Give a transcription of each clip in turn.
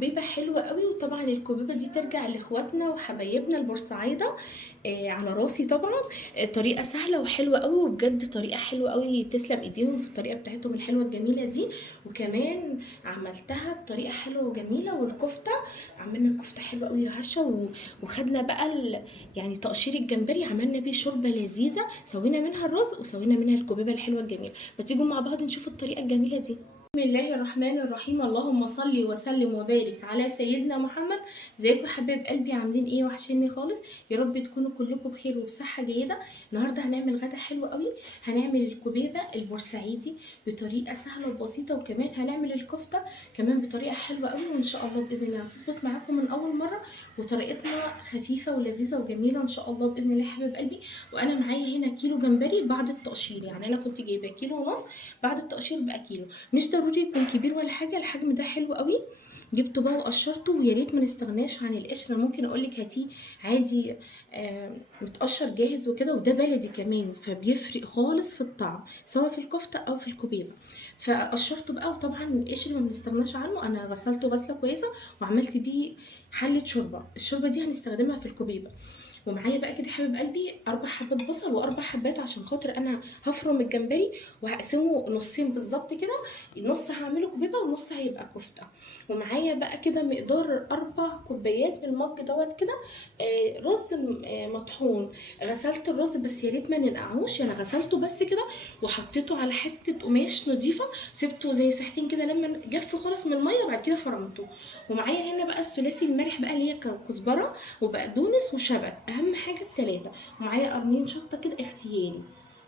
كوبيبه حلوه قوي، وطبعا الكوبيبه دي ترجع لاخواتنا وحبايبنا البورسعيده. على راسي طبعا. طريقه سهله وحلوه قوي، وبجد طريقه حلوه قوي، تسلم ايديهم في الطريقه بتاعتهم الحلوه الجميله دي. وكمان عملتها بطريقه حلوه وجميله. والكفته عملنا كفته حلوه قوي هشه وخدنا بقى يعني تقشير الجمبري، عملنا بيه شوربه لذيذه، سوينا منها الرز وسوينا منها الكوبيبه الحلوه الجميله. ما تيجوا مع بعض نشوف الطريقه الجميله دي. بسم الله الرحمن الرحيم. اللهم صل وسلم وبارك على سيدنا محمد. ازيكم حبايب قلبي، عاملين ايه؟ وحشني خالص. يا رب تكونوا كلكم بخير وبصحه جيده. النهارده هنعمل غدا حلو قوي. هنعمل الكوبيبه البورسعيدي بطريقه سهله وبسيطه، وكمان هنعمل الكفته كمان بطريقه حلوه قوي، وان شاء الله باذن الله هتظبط معاكم من اول مره. وطريقتنا خفيفه ولذيذه وجميله ان شاء الله باذن الله حبايب قلبي. وانا معايا هنا كيلو جمبري بعد التقشير، يعني انا كنت جايبه كيلو ونص، بعد التقشير بقى كيلو. مش ضروري يكون كبير ولا حاجه، الحجم ده حلو قوي. جبته بقى وقشرته، ويا ريت ما نستغناش عن القشر. ممكن اقول لك هاتيه عادي متقشر جاهز وكده، وده بلدي كمان، فبيفرق خالص في الطعم سواء في الكفته او في الكوبيبه. فقشرته بقى، وطبعا القشر ما بنستغناش عنه. انا غسلته غسله كويسه وعملت بيه حله شوربه. الشوربه دي هنستخدمها في الكوبيبه. ومعايا بقى كده حبيب قلبي 4 حبات بصل واربع حبات، عشان خاطر انا هفرم الجمبري وهقسمه نصين بالظبط كده. نص هعمله كوبيبه ونص هيبقى كفته. ومعايا بقى كده مقدار 4 كوبايات من المج دوت كده رز مطحون. غسلت الرز بس يا ريت ما ننقعوش، يعني غسلته بس كده وحطيته على حته قماش نظيفه، سبته زي ساعتين كده لما جف خالص من الميه، وبعد كده فرمته. ومعايا هنا بقى الثلاثي المرح بقى، اللي هي كزبره وبقدونس وشبت، اهم حاجه التلاتة. ومعايا قرنين شطه كده اختياري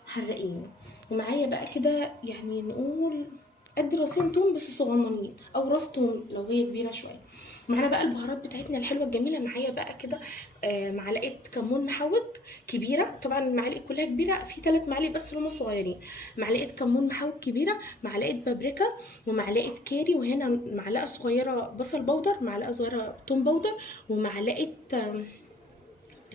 حرقين. ومعايا بقى كده يعني نقول قد راسين توم بس صغننين، او راس توم لو هي كبيره شويه. معانا بقى البهارات بتاعتنا الحلوه الجميله. معايا بقى كده معلقه كمون محوج كبيره، طبعا المعالق كلها كبيره، في 3 معالق بس اللي هم صغيرين. معلقه كمون محوج كبيره، معلقه بابريكا، ومعلقه كاري، وهنا معلقه صغيره بصل بودر، معلقه صغيره توم بودر، ومعلقه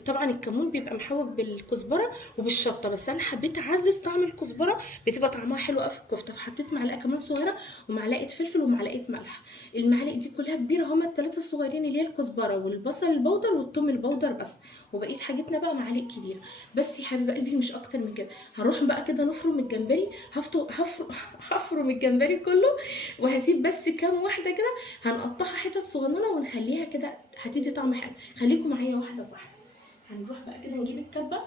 طبعا الكمون بيبقى محوج بالكزبره وبالشطه، بس انا حبيت اعزز طعم الكزبره، بتبقى طعمها حلو قوي في الكفته، فحطيت معلقه كمان صغيره ومعلقه فلفل ومعلقه ملح. المعالق دي كلها كبيره، هما الثلاثه الصغيرين اللي هي الكزبره والبصل البودر والثوم البودر بس. وبقيت حاجتنا بقى معالق كبيره بس يا حبيب قلبي، مش اكتر من كده. هنروح بقى كده نفرم الجمبري. هفرم الجمبري كله، وهسيب بس كام واحده كده هنقطعها حتت صغننه ونخليها كده هتدي طعم حلو. خليكم معايا واحده بواحده. هنروح بقى كده نجيب الكبة.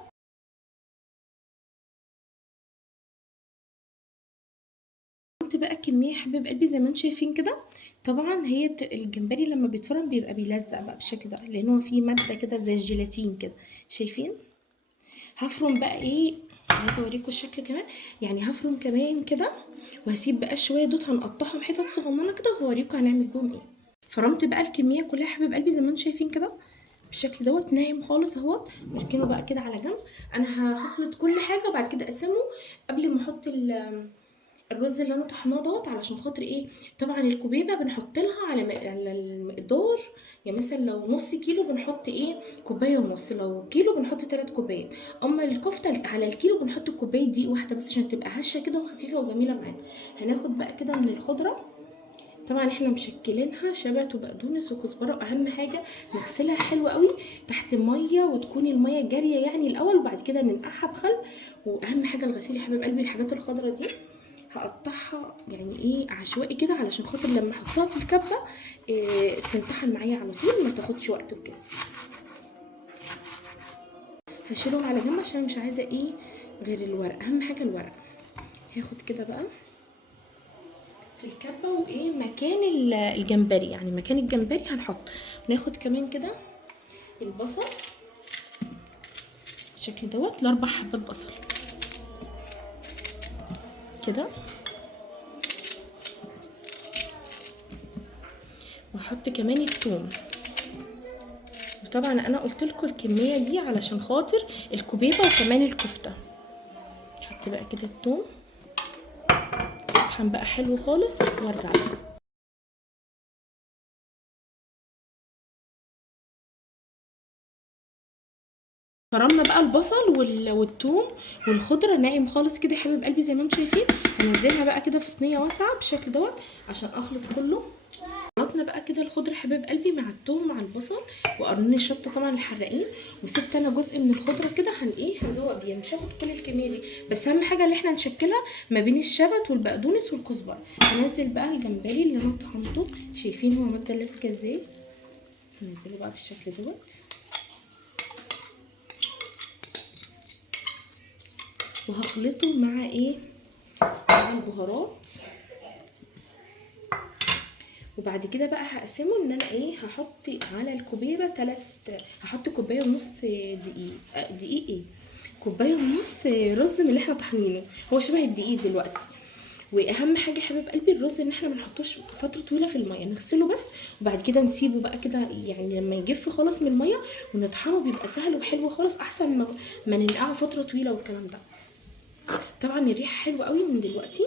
قمت بقى كمية حبيب قلبي زي ما انتم شايفين كده. طبعا هي الجمبري لما بيتفرم بيبقى بيلزق بقى بالشكل ده، لان هو فيه مادة كده زي الجيلاتين كده، شايفين؟ هفرم بقى ايه، عايزه اوريكم الشكل كمان. يعني هفرم كمان كده، وهسيب بقى شويه دوت هنقطعهم حتت صغننه كده، وهوريكم هنعمل بيهم ايه. فرمت بقى الكميه كلها حبيب قلبي زي ما انتم شايفين كده بالشكل دوت، ناعم خالص اهوت. نركنه بقى كده على جنب. انا هخلط كل حاجه وبعد كده اقسمه قبل ما احط الرز اللي انا طحناه دوت، علشان خاطر ايه؟ طبعا الكوبيبه بنحط لها على المقدار. يعني مثلا لو نص كيلو بنحط ايه، كوبايه ونص، لو كيلو بنحط 3 كوبايات. اما الكفته على الكيلو بنحط كوبايه دقيق واحده بس، عشان تبقى هشه كده وخفيفه وجميله معانا. هناخد بقى كده من الخضره. طبعا احنا مشكلينها شبت وبقدونس وكزبره، واهم حاجه نغسلها حلو قوي تحت ميه، وتكون الميه جاريه يعني الاول، وبعد كده ننقعها بخل. واهم حاجه الغسيل يا حبيب قلبي. الحاجات الخضره دي هقطعها يعني ايه عشوائي كده، علشان خاطر لما احطها في الكبه إيه تنطحن معايا على طول، ما تاخدش وقت وكده. هشيلهم على جنب عشان مش عايزه ايه غير الورق، اهم حاجه الورق. هاخد كده بقى في الكبه، وايه مكان الجمبري، يعني مكان الجمبري هنحط. ناخد كمان كده البصل بالشكل دوت، ل4 حبات بصل كده. وهحط كمان الثوم. وطبعا انا قلت لكم الكميه دي علشان خاطر الكوبيبه وكمان الكفته. احط بقى كده الثوم، اطحن بقى حلو خالص وارجع لكم. فرمنا بقى البصل والثوم والخضره ناعم خالص كده يا حبيب قلبي زي ما انتم شايفين. هنزلها بقى كده في صينيه واسعه بالشكل دوت عشان اخلط كله. خلطنا بقى كده الخضره حبايب قلبي مع الثوم مع البصل وقرنين الشطه طبعا الحراقين، وسبت انا جزء من الخضره كده هنزوق بيها، مش هاخد كل الكميه دي، بس اهم حاجه اللي احنا نشكلها ما بين الشبت والبقدونس والكزبره. هنزل بقى الجمبري اللي انا طحنته، شايفين هو ماده لاسكه ازاي، هنزله بقى بالشكل دوت، وهخلطه مع ايه، مع البهارات. وبعد كده بقى هقسمه ان انا ايه، هحط على الكوبايه هحط كوبايه ونص دقيق، دقيق ايه، كوبايه ونص رز من اللي احنا طحنينه، هو شبه الدقيق دلوقتي. واهم حاجه يا حبيب قلبي الرز ان احنا ما نحطوش فتره طويله في الميه، نغسله بس وبعد كده نسيبه بقى كده يعني لما يجف خالص من الميه ونطحنه بيبقى سهل وحلو خالص، احسن ما ننقعه فتره طويله والكلام ده. طبعا الريحه حلوه قوي من دلوقتي.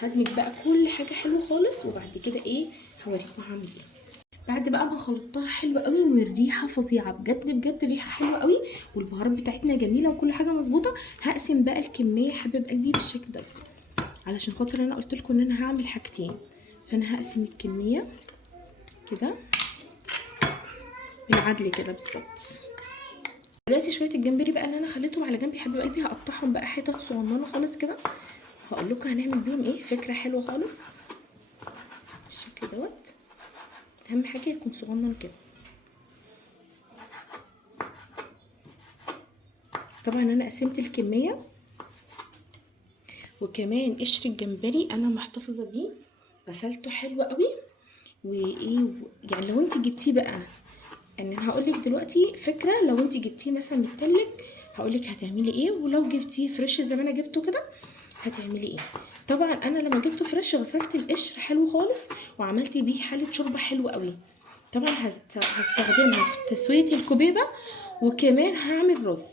هدمج بقى كل حاجه حلوه خالص، وبعد كده ايه هوريكم هعمل ايه بعد بقى ما خلطتها حلوه قوي، والريحه فظيعه بجد بجد، الريحه حلوه قوي والبهارات بتاعتنا جميله وكل حاجه مظبوطه. هقسم بقى الكميه حبيب قلبي بالشكل ده، علشان خاطر انا قلت لكم ان انا هعمل حاجتين، فانا هقسم الكميه كده بالعدل كده بالظبط. دلوقتي شويه الجمبري بقى اللي انا خليتهم على جنب يا حبيب قلبي هقطعهم بقى حتت صغننه خالص كده، هقول لكم هنعمل بيهم ايه، فكره حلوه خالص بالشكل دوت. اهم حاجه يكون صغنن كده. طبعا انا قسمت الكميه، وكمان قشر الجمبري انا محتفظه بيه، غسلته حلو قوي وايه، يعني لو انت جبتيه بقى، يعني انا هقول لك دلوقتي فكره، لو انت جبتيه مثلا متلج هقول لك هتعملي ايه، ولو جبتيه فريش زي ما انا جبته كده هتعملي ايه. طبعا انا لما جبته فريش غسلت القشر حلو خالص وعملت بيه حاله شوربه حلوه قوي. طبعا هستخدمها في تسويه الكبيبه، وكمان هعمل رز.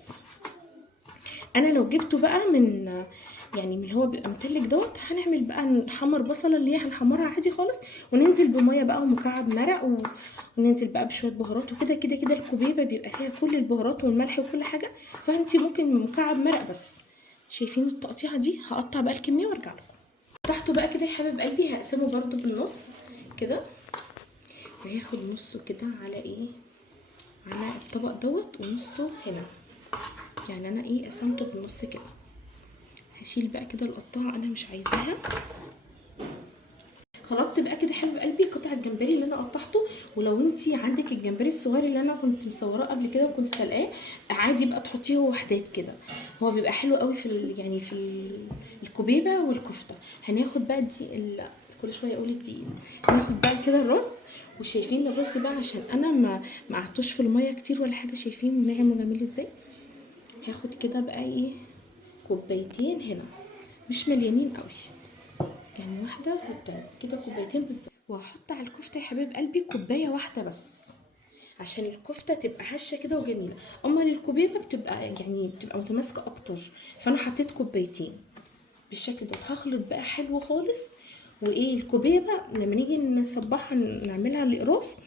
انا لو جبته بقى من يعني من اللي هو بيبقى متلج دوت، هنعمل بقى نحمر بصله اللي هي هنحمرها عادي خالص، وننزل بميه بقى ومكعب مرق وننزل بقى بشويه بهارات، وكده كده كده الكوبيبه بيبقى فيها كل البهارات والملح وكل حاجه، فانتي ممكن مكعب مرق بس. شايفين التقطيعه دي، هقطع بقى الكميه وارجع لكم. قطعته بقى كده يا حبيب قلبي، هقسمه برده بالنص كده، وهاخد نصه كده على ايه، على الطبق دوت، ونصه هنا، يعني انا ايه قسمته بالنص كده. هشيل بقى كده القطاعه انا مش عايزاها. خلطت بقى كده حلو قلبي قطع الجمبري اللي انا قطعته، ولو انتي عندك الجمبري الصغير اللي انا كنت مصوراه قبل كده وكنت سلقاه عادي بقى تحطيه وحدات كده، هو بيبقى حلو قوي يعني الكوبيبه والكفته. هناخد بقى كل شويه اقول الدقيق، ناخد بقى كده الرز. وشايفين الرز بقى عشان انا ما قعدتوش في الميه كتير ولا حاجه، شايفين ناعم وجميل ازاي. هاخد كده بقى ايه، كوبايتين هنا مش مليانين قوي، يعني واحده والتانية كده كوبايتين بالظبط. وهحط على الكفته يا حبايب قلبي كوبايه واحده بس، عشان الكفته تبقى هشه كده وجميله، اما الكوبيبه بتبقى يعني بتبقى متماسكه اكتر، فانا حطيت كوبايتين بالشكل ده. هخلط بقى حلو خالص. وايه الكوبيبه لما نيجي نصبحها نعملها القراص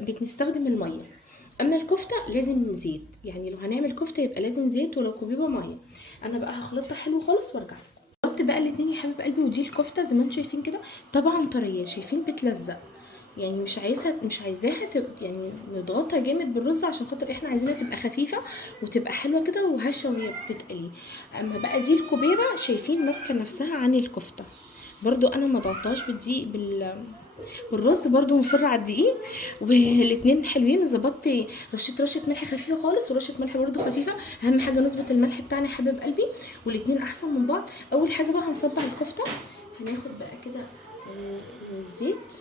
بنستخدم الميه، اما الكفته لازم زيت، يعني لو هنعمل كفته يبقى لازم زيت، ولو كوبيبه ميه. انا بقى هخلطها حلو خالص وارجع. حط بقى الاتنين يا حبيب قلبي، ودي الكفته زي ما انتم شايفين كده طبعا طريه، شايفين بتلزق، يعني مش عايزاها يعني نضغطها جامد بالرز، عشان خاطر احنا عايزينها تبقى خفيفه وتبقى حلوه كده وهشه وهي بتتقلي. اما بقى دي الكوبيبه شايفين ماسكه نفسها عن الكفته، برضو انا ما ضغطتهاش بالدقيق بالرز، برضو مصره على الدقيق، والاتنين حلوين. ظبطت رشه ملح خفيفه خالص، ورشه ملح برضو خفيفه، اهم حاجه نظبط الملح بتاعنا يا حبيب قلبي، والاتنين احسن من بعض. اول حاجه بقى هنصبع الكفته، هناخد بقى كده الزيت،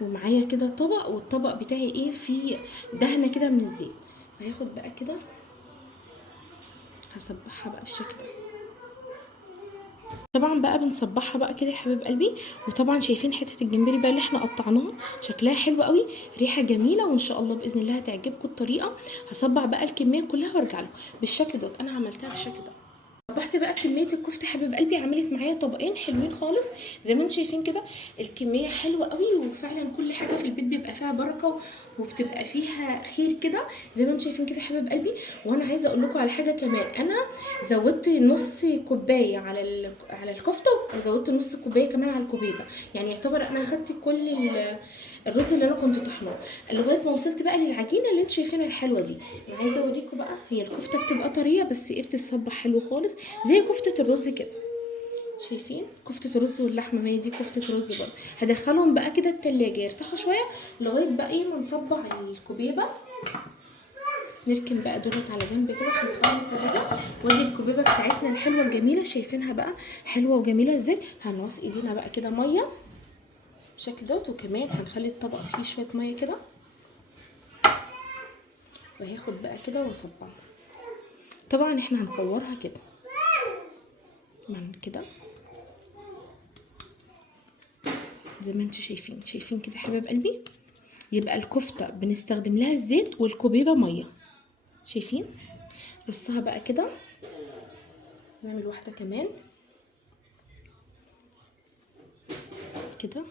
ومعايا كده طبق، والطبق بتاعي ايه فيه دهنه كده من الزيت، هاخد بقى كده هصبحها بقى بالشكل ده. طبعا بقى بنصبحها بقى كده يا حبيب قلبي. وطبعا شايفين حته الجمبري بقى اللي احنا قطعناها شكلها حلو قوي، ريحه جميله، وان شاء الله باذن الله هتعجبكم الطريقه. هصبع بقى الكميه كلها وارجع لكم بالشكل دوت، انا عملتها بالشكل ده. صبحت بقى كميه الكفته حبيب قلبي، عملت معايا طبقين حلوين خالص زي ما انتم شايفين كده. الكميه حلوه قوي، وفعلا كل حاجه في البيت بيبقى فيها بركه وبتبقى فيها خير كده زي ما انتم شايفين كده حبيب قلبي. وانا عايزه اقول لكم على حاجه كمان، انا زودت نص كوبايه على الكفته، وزودت نص كوبايه كمان على الكوبيبه. يعني يعتبر انا اخدت كل الرز اللي انا كنت طحناه لغايه ما وصلت بقى للعجينه اللي انتم شايفينها الحلوه دي. انا عايزه اوريكم بقى، هي الكفته بتبقى طريه بس ايه بتتصبح حلو خالص زي كفته الرز كده. شايفين كفته الرز واللحمه، ما هي دي كفته الرز برضه. هدخلهم بقى كده التلاجة يرتاحوا شويه لغايه بقى ايه ما نصبع الكوبيبه. نركن بقى دولت على جنب كده عشان نطلع الكوبيبه. وادي الكوبيبه بتاعتنا الحلوه الجميله، شايفينها بقى حلوه وجميله ازاي. هنعص ايدينا بقى كده ميه بالشكل دوت، وكمان هنخلي الطبق فيه شويه ميه كده، وهاخد بقى كده واصبعها. طبعا احنا هنكورها كده من كده زي ما انتوا شايفين كده حبايب قلبي. يبقى الكفته بنستخدم لها الزيت والكوبيبه ميه. شايفين؟ رصها بقى كده، نعمل واحده كمان كده،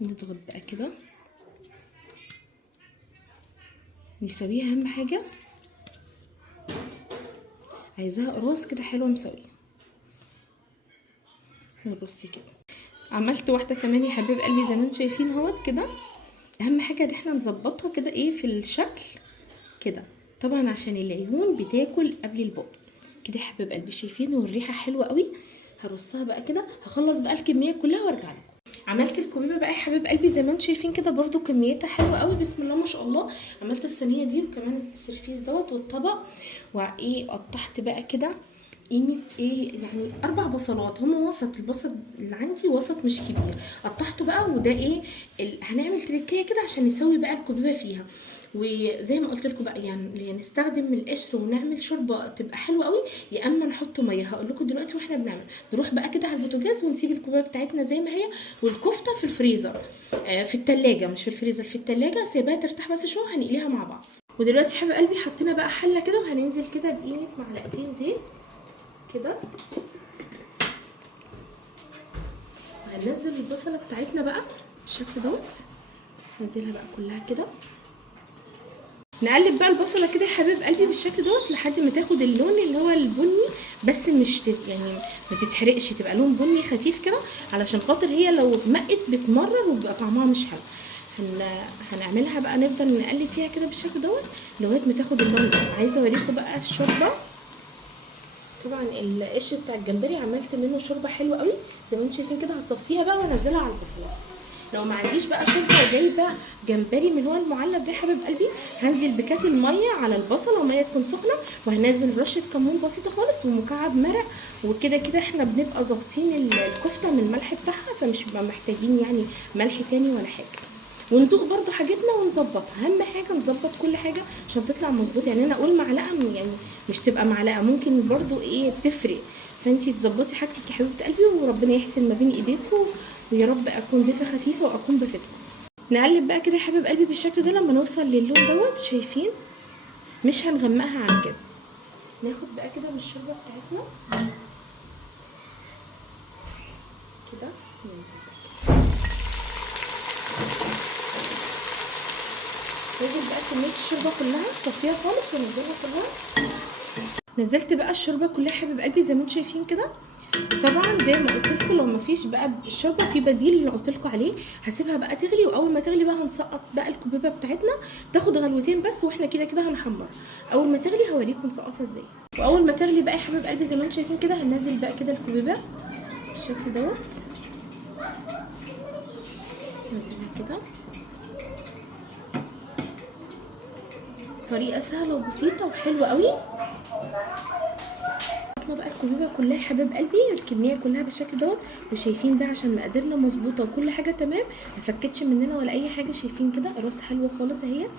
نضغط بقى كده نسويها. اهم حاجه عايزاها قراص كده حلوه مسويه. نرص كده. عملت واحده كمان يا حبيب قلبي زي ما انتم شايفين اهوت كده. اهم حاجه ان احنا نظبطها كده ايه في الشكل كده، طبعا عشان العيون بتاكل قبل البق كده يا حبيب قلبي. شايفين والريحه حلوه قوي. هرصها بقى كده، هخلص بقى الكميه كلها وارجع لكم. عملت الكوبيبه بقى يا حبيب قلبي زي ما انتم شايفين كده برده كميتها حلوه قوي بسم الله ما شاء الله. عملت الصينيه دي وكمان السرفيس دوت والطبق، وايه قطعت بقى كده قيمه ايه يعني 4 بصلات. هما وسط، البصل اللي عندي وسط مش كبير. قطعته بقى، وده ايه هنعمل تريكيه كده عشان نسوي بقى الكوبيبه فيها. وزي ما قلت لكم بقى يعني نستخدم القشر ونعمل شوربه تبقى حلوه قوي، يا اما نحط ميه. هقول لكم دلوقتي واحنا بنعمل. نروح بقى كده على البوتاجاز ونسيب الكوبايه بتاعتنا زي ما هي، والكفته في الفريزر في التلاجة، مش في الفريزر، في التلاجة سيبها ترتاح بس شويه وهنقليها مع بعض. ودلوقتي حبيب قلبي حطينا بقى حله كده، وهننزل كده بقيمه معلقتين زيت كده. هننزل البصله بتاعتنا بقى بالشكل دوت، ننزلها بقى كلها كده. نقلب بقى البصله كده يا حبيب قلبي بالشكل دوت لحد ما تاخد اللون اللي هو البني، بس مش يعني ما تتحرقش، تبقى لون بني خفيف كده، علشان خاطر هي لو اتمقت بتمرر وبيبقى طعمها مش حلو. هنعملها بقى، نفضل نقلب فيها كده بالشكل دوت لغايه ما تاخد اللون ده. عايزه اوريكم بقى الشوربه. طبعا القش بتاع الجمبري عملت منه شوربه حلوه قوي زي ما انتم شايفين كده. هصفيها بقى وانزلها على البصله. لو ما عنديش بقى شوربه وجايبه جمبري من هو المعلب ده حبيب قلبي، هنزل بكاتل ميه على البصله وميه تكون سخنه، وهنزل رشه كمون بسيطه خالص ومكعب مرق. وكده كده احنا بنبقى ظابطين الكفته من الملح بتاعها، فمش بنبقى محتاجين يعني ملح تاني ولا حاجه. وندوق برضو حاجتنا ونظبطها. اهم حاجه نظبط كل حاجه عشان تطلع مظبوط. يعني انا اقول معلقه يعني مش تبقى معلقه، ممكن برضو ايه بتفرق. فانتي تظبطي حاجتك يا حبيبه قلبي، وربنا يحسن ما بين ايديكم، ويا رب اكون ضيفه خفيفه واكون بفيدكم. نقلب بقى كده يا حبيب قلبي بالشكل ده لما نوصل للون دوت. شايفين؟ مش هنغمقها عن كده. ناخد بقى كده من الشوربه بتاعتنا كده، ننزل بقى كميه الشوربه كلها، صفيها خالص وننزلها كلها. نزلت بقى الشوربه كلها يا حبيب قلبي زي ما انتم شايفين كده. طبعا زي ما قلت لكم لو ما فيش بقى الشوربه، في بديل اللي قلت لكم عليه. هسيبها بقى تغلي، واول ما تغلي بقى هنسقط بقى الكوبيبه بتاعتنا، تاخد غلوتين بس، واحنا كده كده هنحمر. اول ما تغلي هوريكم نسقطها ازاي. واول ما تغلي بقى يا حبيب قلبي زي ما انتم شايفين كده، هننزل بقى كده الكوبيبه بالشكل دوت. ننزلها كده، طريقه سهله وبسيطه وحلوه قوي. بقى الكوبيبه كلها يا حبايب قلبي، الكميه كلها بالشكل دوت. وشايفين بقى عشان مقاديرنا مظبوطه وكل حاجه تمام، ما فكتش مننا ولا اي حاجه. شايفين كده الراس حلوه خالص اهيت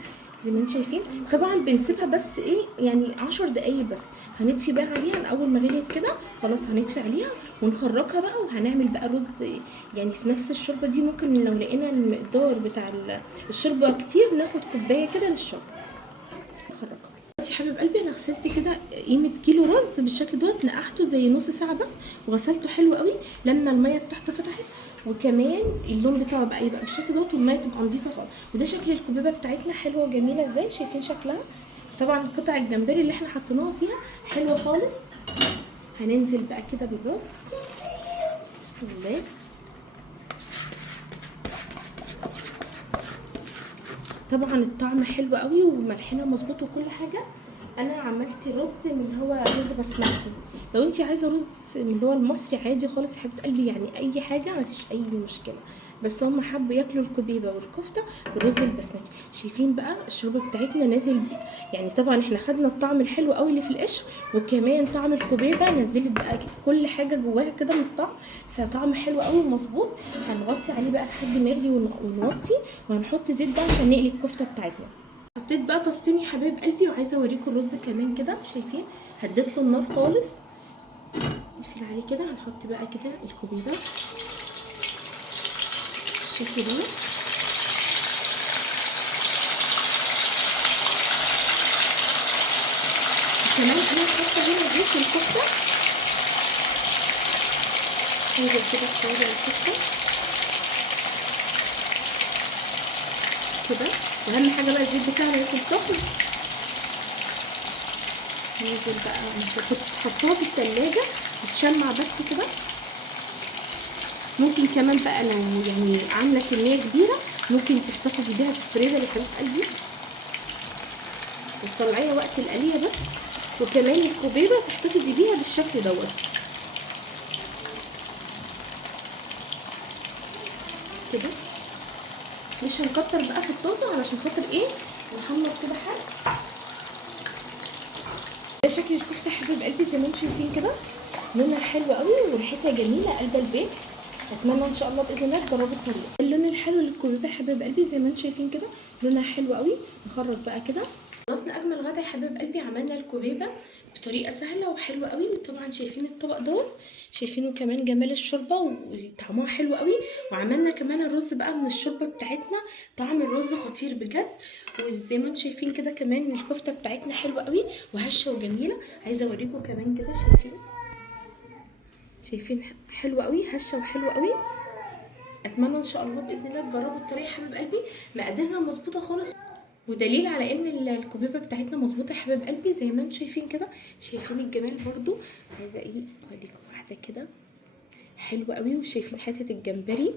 زي ما انتم شايفين. طبعا بنسيبها بس ايه يعني 10 دقايق بس. هنطفي بقى عليها اول ما غليت كده خلاص، هنطفي عليها ونخرجها بقى. وهنعمل بقى رز يعني في نفس الشوربه دي. ممكن لو لقينا المقدار بتاع الشوربه كتير ناخد كوبايه كده للشرب نخرجها. حبيب قلبي انا غسلت كده قيمه كيلو رز بالشكل دوت، نقعته زي نص ساعه بس وغسلته حلو قوي لما الميه بتاعته فتحت، وكمان اللون بتاعه بقى يبقى بالشكل دوت والميه تبقى نظيفه خالص. وده شكل الكوبيبه بتاعتنا حلوه وجميله ازاي، شايفين شكلها؟ طبعا قطع الجمبري اللي احنا حطيناها فيها حلوه خالص. هننزل بقى كده بالرز، بسم الله. طبعا الطعم حلو قوي وملحنا مظبوط وكل حاجه. انا عملت رز من اللي هو رز بسمتي، لو انتي عايزه رز من اللي هو المصري عادي خالص يا حبيبه قلبي، يعني اي حاجه مفيش اي مشكله، بس هم حبوا ياكلوا الكبيبه والكفته بالرز البسمتي. شايفين بقى الشوربه بتاعتنا نازل، يعني طبعا احنا خدنا الطعم الحلو قوي اللي في القشر، وكمان طعم الكبيبه نزلت بقى كل حاجه جواها كده من الطعم، فطعم حلو قوي ومظبوط. هنغطي عليه بقى لحد ما يغلي ونوطي، وهنحط زيت بقى عشان نقلي الكفته بتاعتنا. حطيت بقى طاستين يا حبايب قلبي، وعايزه اوريكم الرز كمان كده، شايفين؟ هديت له النار خالص، نقفل عليه كده. هنحط بقى كده الكوبيبه بالشكل ده، وكمان انا هحط هنا زيت الكفته، انزل كده بصوابع الكفته كده. واهم حاجه بقى الزيت بتاعنا يكون سخن. ننزل بقى، كنت حطاها في التلاجة بتشمع بس كده. ممكن كمان بقى لو يعني عامله كميه كبيره ممكن تحتفظي بيها في الفريزر يا حبيبه قلبي وتطلعيها وقت القليه بس. وكمان الكوبيبه تحتفظي بيها بالشكل دوت كده. مش هنكتر بقى في الطاسه علشان خاطر ايه، نحمر كده حاجه. ده شكل الكفته حبيب قلبي زي ما انتم شايفين كده، لونها حلو قوي وريحتها جميله قلب البيت. اتمنى ان شاء الله باذن الله تجربوا الطريقه. اللون الحلو للكوبيبه حبيب قلبي زي ما انتم شايفين كده، لونها حلو قوي. نخرج بقى كده. خلصنا اجمل غدا يا حبيب قلبي، عملنا الكوبيبه بطريقه سهله وحلوه قوي. وطبعا شايفين الطبق دوت، شايفينه كمان جمال الشوربه وطعمها حلو قوي. وعملنا كمان الرز بقى من الشوربه بتاعتنا، طعم الرز خطير بجد. وزي ما انتم شايفين كده كمان الكفته بتاعتنا حلوه قوي وهشه وجميله. عايزه اوريكم كمان كده، شايفين حلوه قوي، هشه وحلوه قوي. اتمنى ان شاء الله باذن الله تجربوا الطريقه يا حبيب قلبي. مقاديرنا مظبوطه خالص، ودليل على ان الكوبيبه بتاعتنا مظبوطه يا حبيب قلبي زي ما انتم شايفين كده. شايفين الجمال برضو؟ عايزه ايه اوريكم واحده كده حلوه قوي. وشايفين حته الجمبري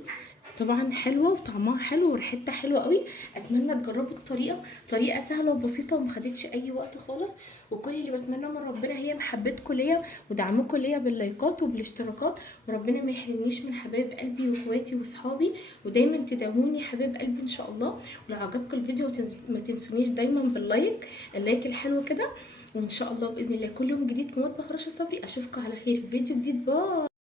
طبعا حلوه وطعمها حلو وريحتها حلوه قوي. اتمنى تجربوا الطريقه، طريقه سهله وبسيطه ومخدتش اي وقت خالص. وكل اللي بتمناه من ربنا هي محبتكم ليا ودعمكم ليا باللايكات وبالاشتراكات، وربنا ما يحرمنيش من حبايب قلبي واخواتي واصحابي، ودايما تدعموني يا حبايب قلبي ان شاء الله. ولو عجبكم الفيديو ما تنسونيش دايما باللايك، اللايك الحلو كده. وان شاء الله باذن الله كل يوم جديد في مطبخ رشا صبري. اشوفكم على خير في فيديو جديد. باي.